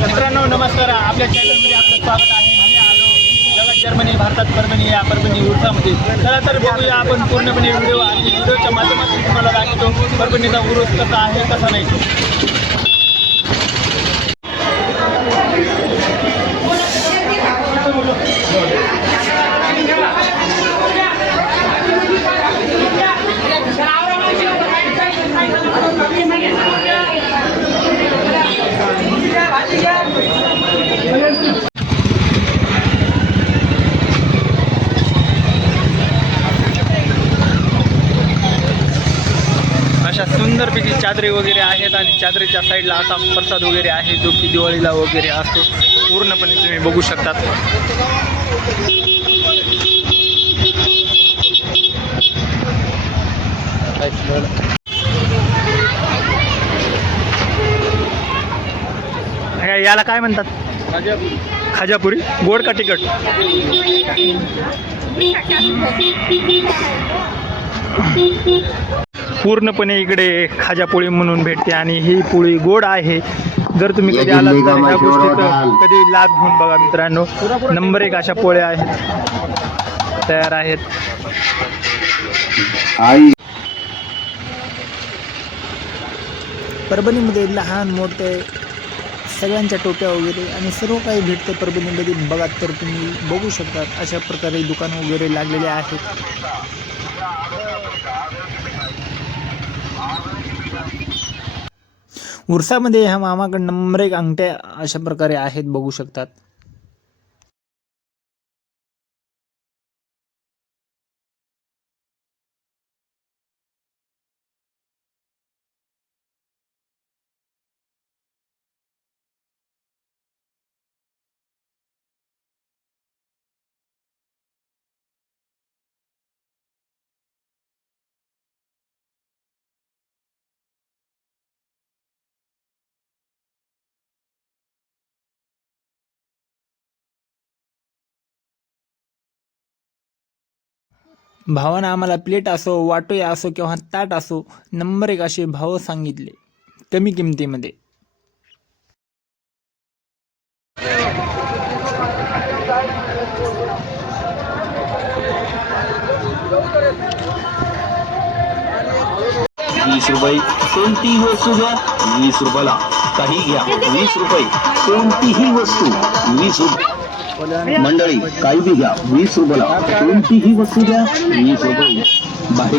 मित्रांनो नमस्कार, आपल्या चॅनलमध्ये आपलं स्वागत आहे. मी आलो जगात जर्मनी, भारतात परभणी, या परभणी उरुसामध्ये. चला तर बघूया आपण पूर्णपणे व्हिडिओ, आणि व्हिडिओच्या माध्यमातून तुम्हाला दाखवतो परभणीचा उरूस कसा आहे कसा नाही. अशा सुंदरपैकी चादरी वगैरे आहेत, आणि चादरीच्या साईडला असा प्रसाद वगैरे आहे जो की दिवाळीला वगैरे असतो. पूर्णपणे तुम्ही बघू शकतात. याला काय म्हणतात? खाजापुरी. गोड का तिखट? पूर्णपणे इकडे खाजापोळी म्हणून भेटते, आणि ही पोळी गोड आहे. जर तुम्ही कधी आलात तर ह्या गोष्टीचा कधी लाभ घेऊन बघा मित्रांनो. नंबर 1 अशा पोळ्या आहेत, तयार आहेत. परभणीमध्ये लहान मोठे सगळ्यांच्या टोप्या वगैरे आणि सर्व काही भेटते परभणीमध्ये. बघा तर तुम्ही बघू शकता अशा प्रकारे दुकान वगैरे लागलेले आहेत. उरसामध्ये ह्या मामाकडे नंबर 1 अंगठ्या अशा प्रकारे आहेत, बघू शकतात. भावानं आम्हाला प्लेट असो, वाटोया असो किंवा ताट असो, नंबर 1 असे भाव सांगितले कमी किमतीमध्ये. ₹20 कोणतीही वस्तू घ्या 20 रुपयाला. काही घ्या 20 रुपये. कोणतीही वस्तू 20 रुपये. मंडळी काही बी घ्या 20 रुपयाला. कोणतीही वस्तू घ्या 20 रुपये. बाहेर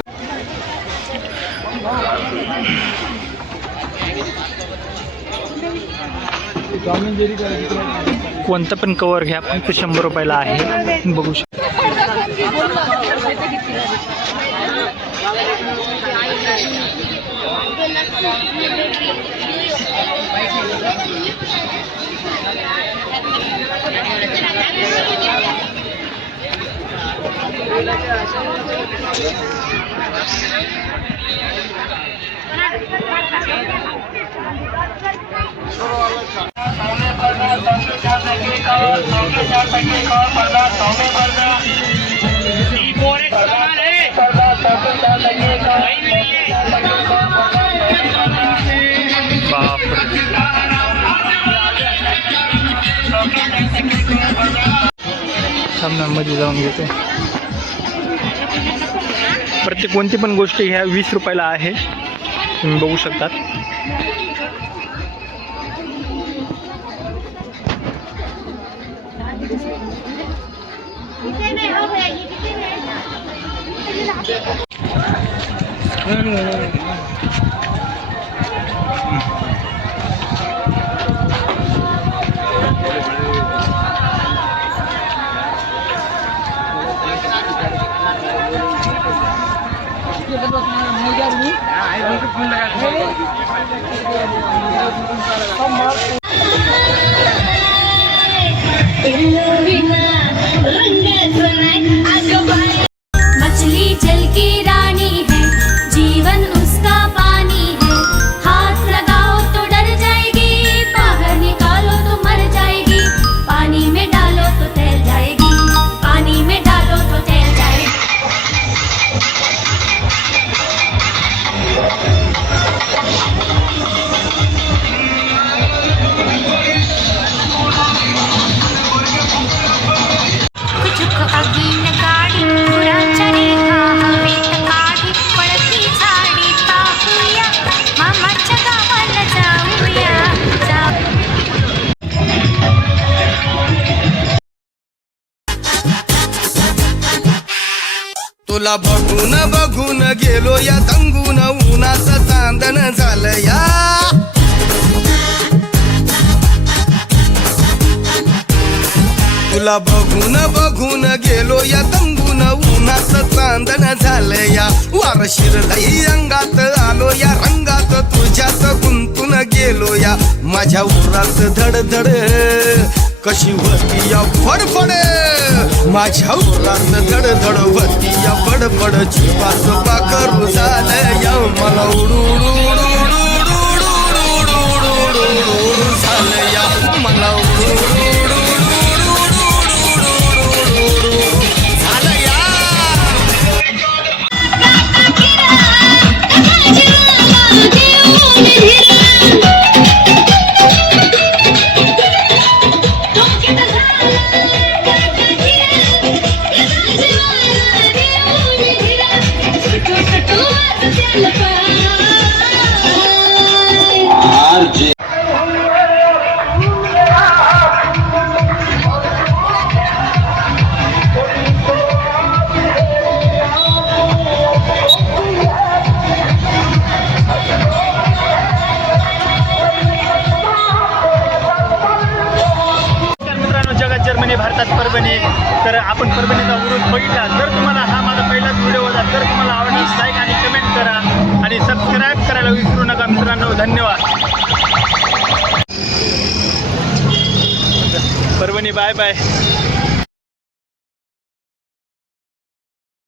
कोणतं पण कवर घ्या, फक्त 100 रुपयाला आहे, बघू शकता. सामन्यामध्ये जाऊन घेते. प्रत्येक कोणती पण गोष्ट ह्या 20 रुपयाला आहे, तुम्ही बघू शकतात. मछली जल की रानी है, जीवन उसका तुला बघून बघून गेलो या दंगून उन्हाचं चांदण झालं या तुला बघून बघून गेलो या दंगून उन्हाचं चांदण झालं या वार शिरलई अंगात आलो या रंगात तुझ्यात गुंतून गेलो या माझ्या उरात धडधड कशी होती या फडफड माझ्या उरात धडधड होती या फडफड जीवाचं पाखरू झालं या मला उडू झालं या मला जर्मनी भारतात परभणी तर आपण परभणीचा उरूस बघितला जर तुम्हाला हा माझा पहिलाच व्हिडिओ होता तर तुम्हाला आवडल्यास लाईक आणि कमेंट करा आणि सबस्क्राईब करायला विसरू नका मित्रांनो धन्यवाद परभणी बाय बाय